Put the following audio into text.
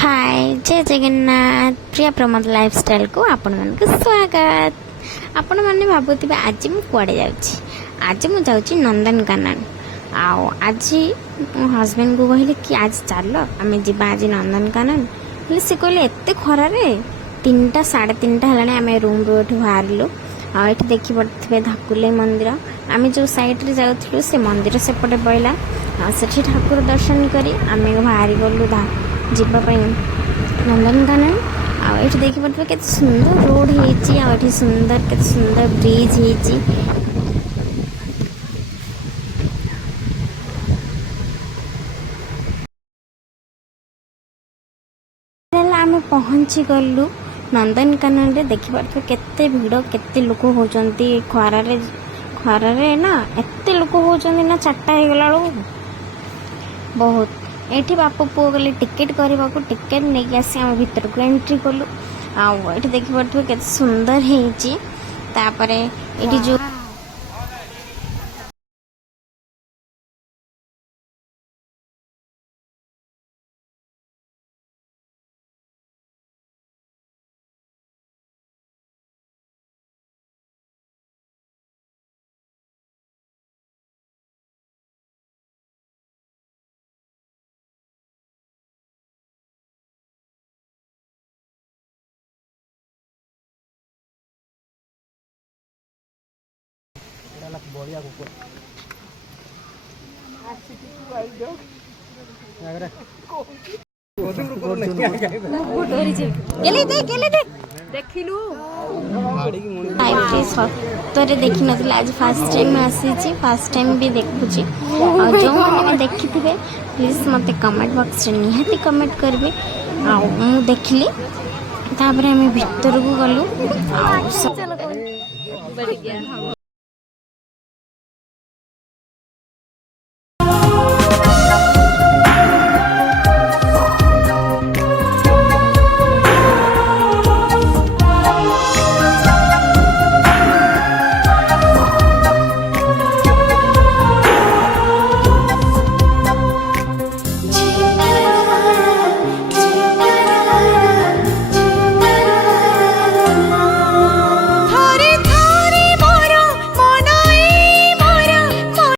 हाय जय जगन्नाथ प्रिया प्रमोद लाइफस्टाइल को आपण मन के स्वागत। आपण माने भाबुथिबे आज मु कुआडे जाउची। आज मु जाउची नंदनकानन। आओ आज मो हस्बैंड को कहले कि आज चलो आमे जिबा आज नंदनकानन। ले से कहले एत्ते खरा रे 3टा 3:30 हलाने आमे रूम रो एठु बाहरलो। आ एठी देखि पड़थिबे धाकुले मंदिर। आमे जो साइड रे जाउथलु से मंदिर सेपटे पइला। आ सेठी ठाकुर दर्शन करी आमे बाहरी गलु जीवाई नंदनकानन। आठ देखी पड़े के सुंदर रोड हो सुंदर के सुंदर ब्रिज आम पहुँची गलु नंदनकानन रे। देखी पड़े केते भिड़ केते लोक होचंती खरारे ना एते लोक होचंती ना 4टा हो गला बहुत। एठी बापा पुओ गले टिकेट करबा को टिकेट नहीं आसी आम भीतर को एंट्री कलु। आठ देखी पड़े के सुंदर है तापरे एठी जो बढ़िया कुकुर सतरे देखी ना आज फास्ट टाइम आसी फास्ट टाइम भी देखुची। जो मैंने देखी थे प्लीज मत कमेंट बॉक्स रे निहाती कमेंट करबे। मु देखली तापर आम भीतर को गलु।